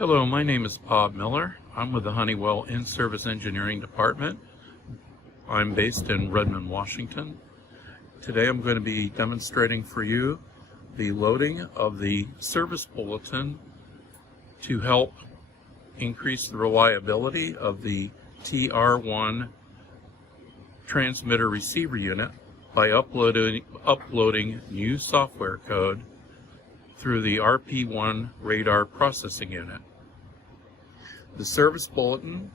Hello, my name is Bob Miller. I'm with the Honeywell In-Service Engineering Department. I'm based in Redmond, Washington. Today I'm going to be demonstrating for you the loading of the Service Bulletin to help increase the reliability of the TR-1 transmitter receiver unit by uploading new software code through the RP-1 radar processing unit. The Service Bulletin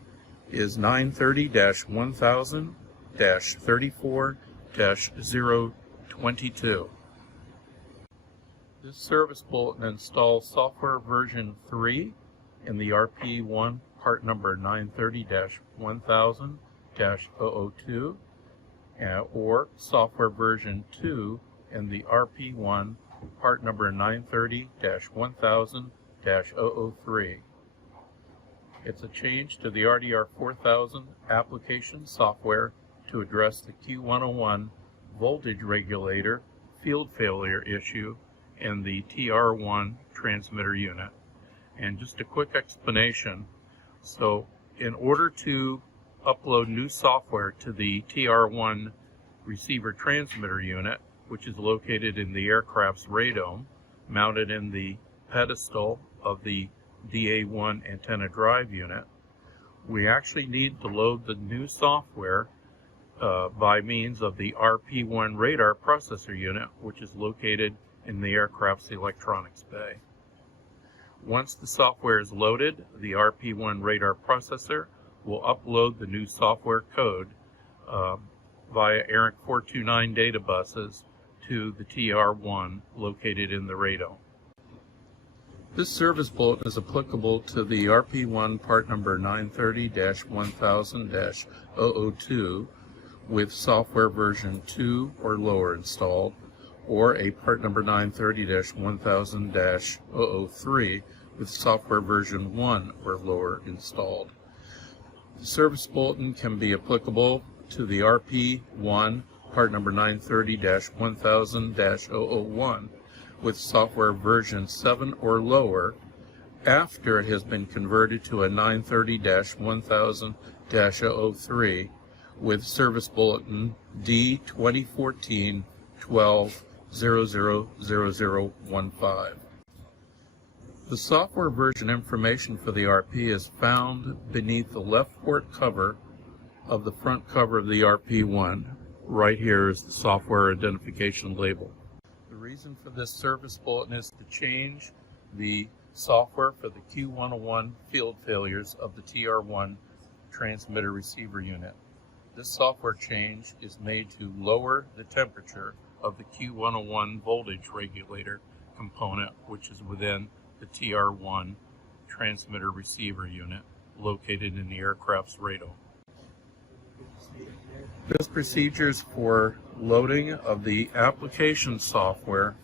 is 930-1000-34-022. This Service Bulletin installs software version 3 in the RP-1 part number 930-1000-002 or software version 2 in the RP-1 part number 930-1000-003. It's a change to the RDR-4000 application software to address the Q101 voltage regulator field failure issue in the TR-1 transmitter unit. And just a quick explanation. So in order to upload new software to the TR-1 receiver transmitter unit, which is located in the aircraft's radome, mounted in the pedestal of the DA1 antenna drive unit, we actually need to load the new software by means of the RP-1 radar processor unit, which is located in the aircraft's electronics bay. Once the software is loaded, the RP-1 radar processor will upload the new software code via ARINC 429 data buses to the TR-1 located in the radome. This Service Bulletin is applicable to the RP-1 part number 930-1000-002 with software version 2 or lower installed, or a part number 930-1000-003 with software version 1 or lower installed. The Service Bulletin can be applicable to the RP-1 part number 930-1000-001 with software version 7 or lower after it has been converted to a 930-1000-003 with Service Bulletin D2014-12-000015. The software version information for the RP is found beneath the left port cover of the front cover of the RP-1. Right here is the software identification label. The reason for this Service Bulletin is to change the software for the Q101 field failures of the TR-1 transmitter receiver unit. This software change is made to lower the temperature of the Q101 voltage regulator component, which is within the TR-1 transmitter receiver unit located in the aircraft's radome. This procedure is for loading of the application software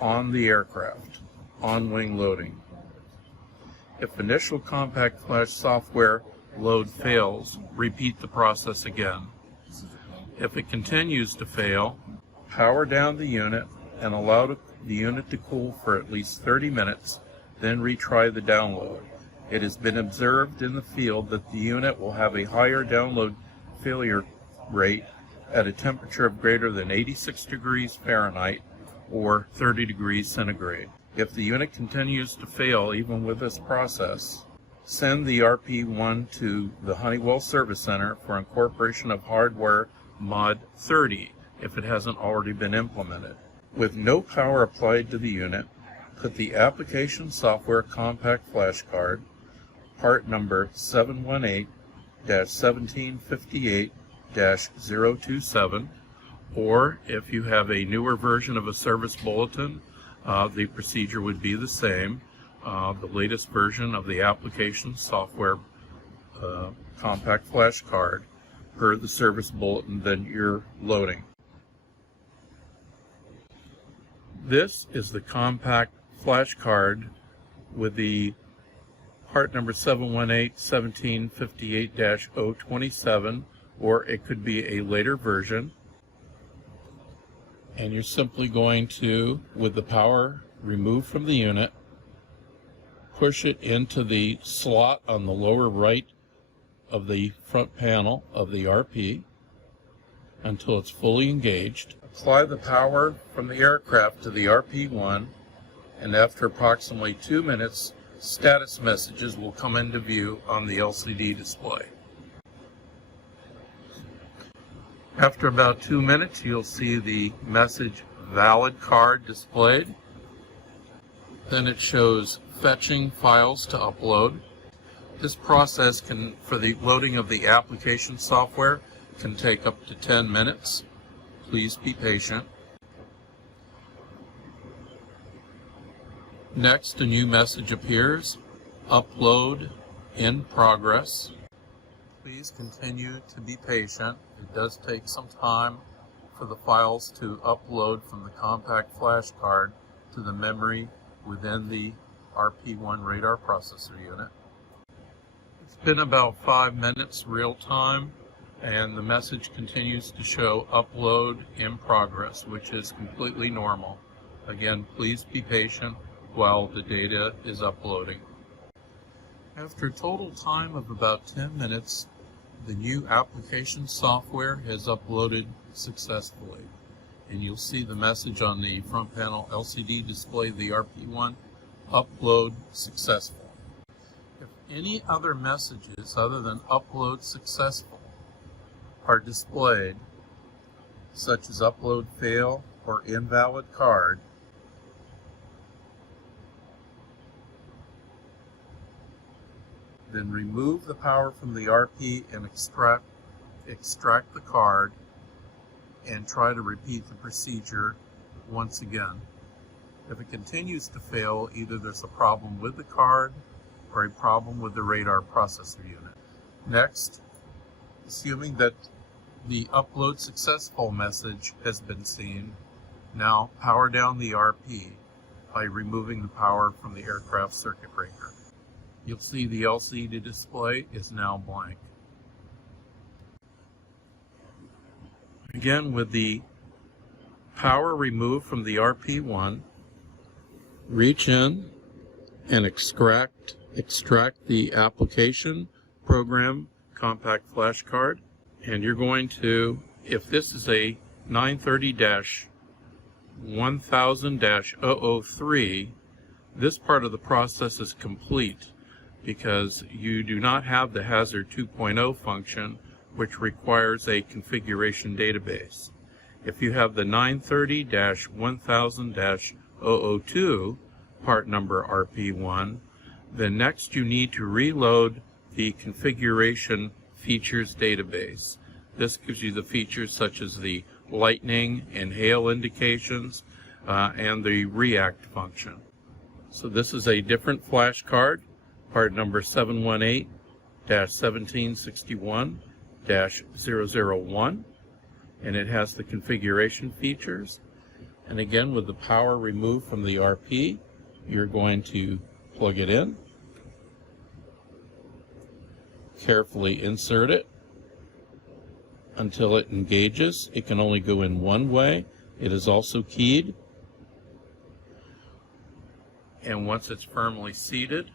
on the aircraft, on-wing loading. If initial compact flash software load fails, repeat the process again. If it continues to fail, power down the unit and allow the unit to cool for at least 30 minutes, then retry the download. It has been observed in the field that the unit will have a higher download failure rate at a temperature of greater than 86 degrees Fahrenheit or 30 degrees centigrade. If the unit continues to fail even with this process, send the RP-1 to the Honeywell Service Center for incorporation of hardware mod 30 if it hasn't already been implemented. With no power applied to the unit, put the application software compact flash card, part number 718-1758-027, or if you have a newer version of a Service Bulletin, the procedure would be the same. The latest version of the application software compact flash card per the Service Bulletin that you're loading. This is the compact flash card with the part number 718-1758-027, or it could be a later version. And you're simply going to, with the power removed from the unit, push it into the slot on the lower right of the front panel of the RP until it's fully engaged. Apply the power from the aircraft to the RP-1, and after approximately 2 minutes, status messages will come into view on the LCD display. After about 2 minutes, you'll see the message "Valid card" displayed. Then it shows fetching files to upload. This process for the loading of the application software can take up to 10 minutes. Please be patient. Next, a new message appears, "Upload in progress." Please continue to be patient. It does take some time for the files to upload from the compact flash card to the memory within the RP-1 radar processor unit. It's been about 5 minutes real time, and the message continues to show "Upload in progress," which is completely normal. Again, please be patient while the data is uploading. After a total time of about 10 minutes, the new application software has uploaded successfully. And you'll see the message on the front panel LCD display of the RP-1, "Upload successful." If any other messages other than "Upload successful" are displayed, such as "Upload fail" or "Invalid card," then remove the power from the RP and extract the card and try to repeat the procedure once again. If it continues to fail, either there's a problem with the card or a problem with the radar processor unit. Next, assuming that the "Upload successful" message has been seen, now power down the RP by removing the power from the aircraft circuit breaker. You'll see the LCD display is now blank. Again, with the power removed from the RP-1, reach in and extract the application program compact flash card, and you're going to, if this is a 930-1000-003, this part of the process is complete because you do not have the Hazard 2.0 function, which requires a configuration database. If you have the 930-1000-002 part number RP-1, then next you need to reload the configuration features database. This gives you the features such as the lightning and hail indications and the react function. So this is a different flash card, part number 718-1761-001, and it has the configuration features. And again, with the power removed from the RP, you're going to plug it in, carefully insert it until it engages. It can only go in one way. It is also keyed. And once it's firmly seated,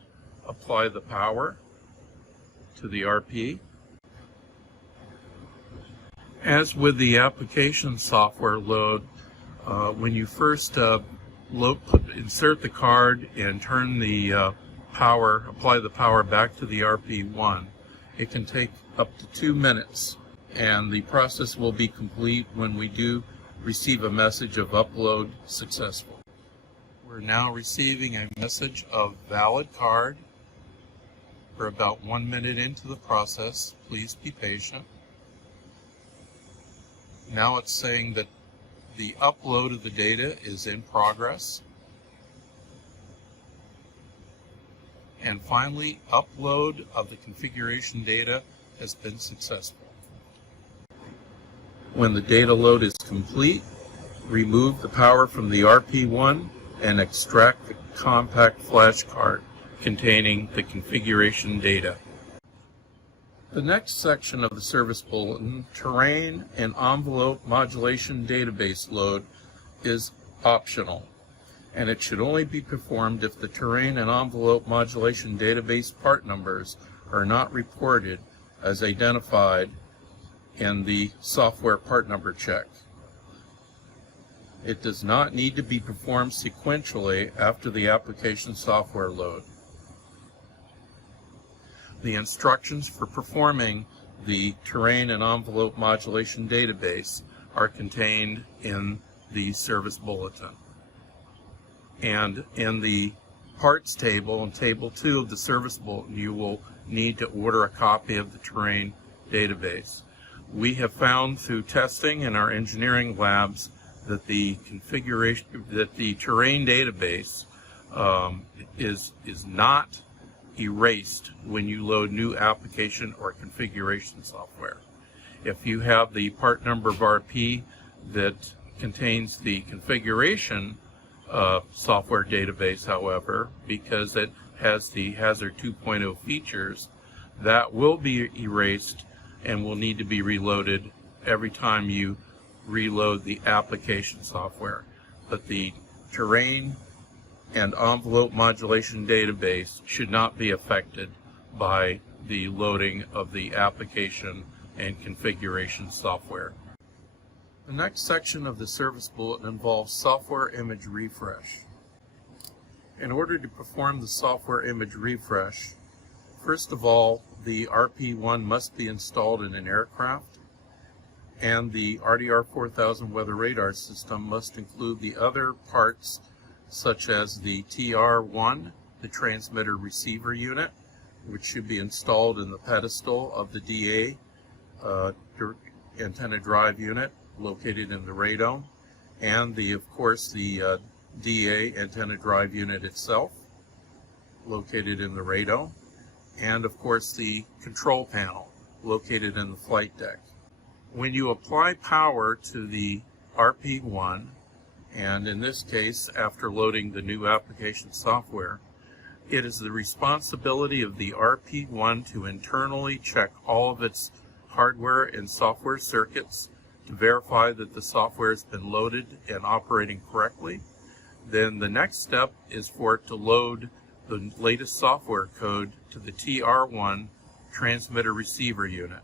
apply the power to the RP. As with the application software load, when you first insert the card and turn the apply the power back to the RP-1, it can take up to 2 minutes, and the process will be complete when we do receive a message of "Upload successful." We're now receiving a message of "Valid card." We're about 1 minute into the process. Please be patient. Now it's saying that the upload of the data is in progress. And finally, upload of the configuration data has been successful. When the data load is complete, remove the power from the RP-1 and extract the compact flash card containing the configuration data. The next section of the Service Bulletin, Terrain and Envelope Modulation Database Load, is optional. and it should only be performed if the terrain and envelope modulation database part numbers are not reported as identified in the software part number check. It does not need to be performed sequentially after the application software load. The instructions for performing the terrain and envelope modulation database are contained in the Service Bulletin. And in the parts table, in Table 2 of the Service Bulletin, you will need to order a copy of the terrain database. We have found through testing in our engineering labs that the terrain database is not erased when you load new application or configuration software. If you have the part number of RP that contains the configuration software database, however, because it has the Hazard 2.0 features, that will be erased and will need to be reloaded every time you reload the application software. But the terrain and envelope modulation database should not be affected by the loading of the application and configuration software. The next section of the Service Bulletin involves software image refresh. In order to perform the software image refresh, first of all, the RP-1 must be installed in an aircraft, and the RDR-4000 weather radar system must include the other parts such as the TR-1, the transmitter receiver unit, which should be installed in the pedestal of the DA antenna drive unit located in the radome, and of course the DA antenna drive unit itself located in the radome, and of course the control panel located in the flight deck. When you apply power to the RP-1, and in this case after loading the new application software, it is the responsibility of the RP-1 to internally check all of its hardware and software circuits to verify that the software has been loaded and operating correctly. Then the next step is for it to load the latest software code to the TR-1 transmitter receiver unit.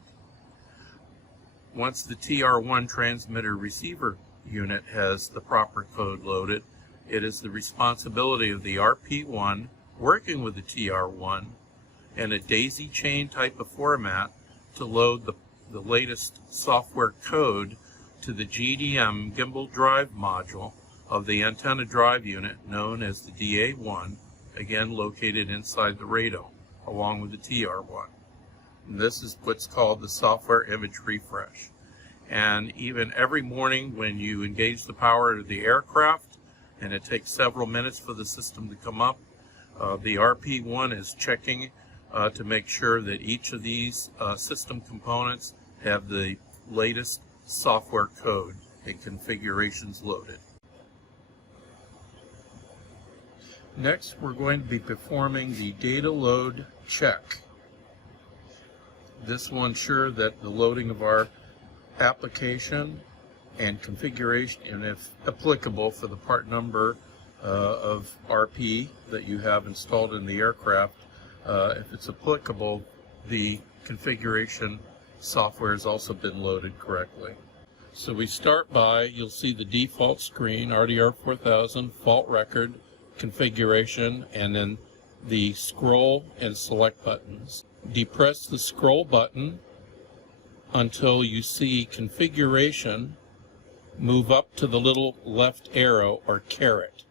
Once the TR-1 transmitter receiver unit has the proper code loaded, it is the responsibility of the RP-1 working with the TR-1 in a daisy chain type of format to load the latest software code to the GDM gimbal drive module of the antenna drive unit known as the DA-1, again located inside the radome along with the TR-1. And this is what's called the software image refresh. And even every morning when you engage the power of the aircraft, and it takes several minutes for the system to come up, the RP-1 is checking to make sure that each of these system components have the latest software code and configurations loaded. Next, we're going to be performing the data load check. This will ensure that the loading of our application and configuration, and if applicable for the part number of RP that you have installed in the aircraft, if it's applicable, the configuration software has also been loaded correctly. So we start by, you'll see the default screen, RDR-4000, fault record, configuration, and then the scroll and select buttons. Depress the scroll button until you see configuration move up to the little left arrow or caret.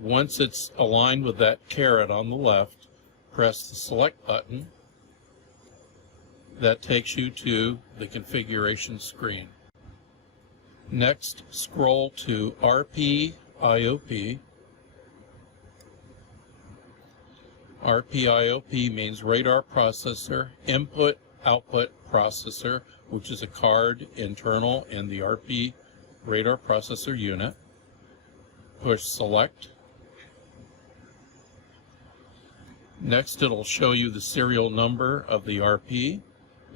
Once it's aligned with that caret on the left, press the select button. That takes you to the configuration screen. Next, scroll to RP-IOP. RP-IOP means radar processor input output processor, which is a card internal in the RP radar processor unit. Push select. Next, it'll show you the serial number of the RP.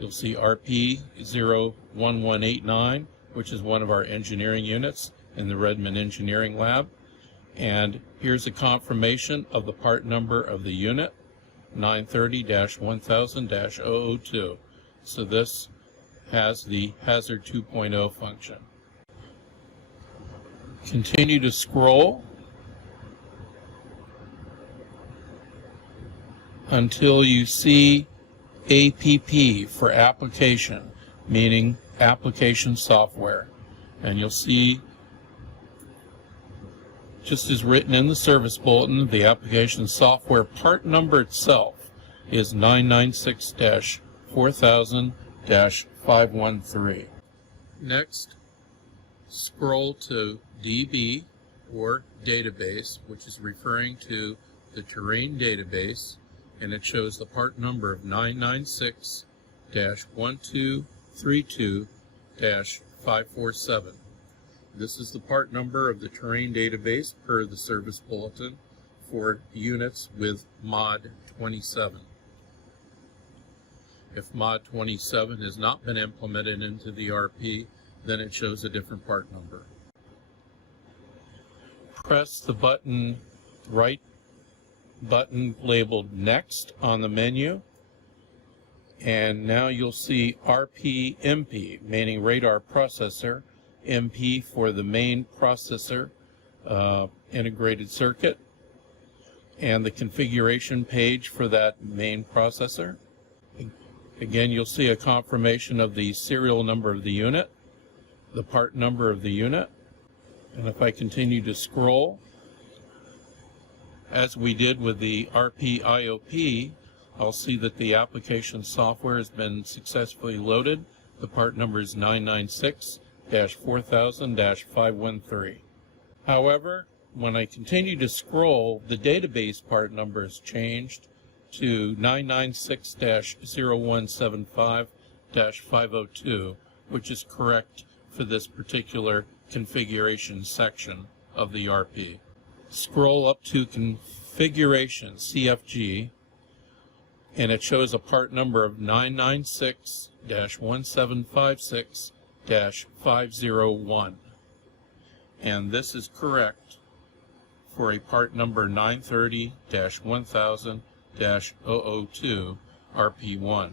You'll see RP-01189, which is one of our engineering units in the Redmond Engineering Lab. And here's a confirmation of the part number of the unit, 930-1000-002. So this has the Hazard 2.0 function. Continue to scroll until you see APP for application, meaning application software. And you'll see, just as written in the service bulletin, the application software part number itself is 996-4000-513. Next, scroll to DB, or database, which is referring to the terrain database, and it shows the part number of 996-1232-547. This is the part number of the terrain database per the service bulletin for units with mod 27. If mod 27 has not been implemented into the RP, then it shows a different part number. Press the right button labeled Next on the menu, and now you'll see RP-MP, meaning radar processor, MP for the main processor integrated circuit, and the configuration page for that main processor. Again, you'll see a confirmation of the serial number of the unit, the part number of the unit, and if I continue to scroll, as we did with the RP-IOP, I'll see that the application software has been successfully loaded. The part number is 996-4000-513. However, when I continue to scroll, the database part number has changed to 996-0175-502, which is correct for this particular configuration section of the RP. Scroll up to Configuration, CFG, and it shows a part number of 996-1756-501. And this is correct for a part number 930-1000-002 RP-1.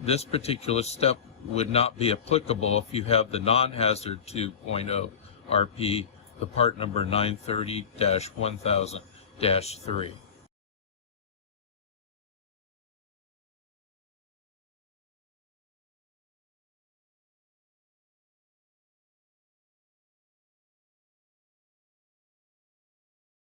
This particular step would not be applicable if you have the non-hazard 2.0 RP, the part number 930-1000-3.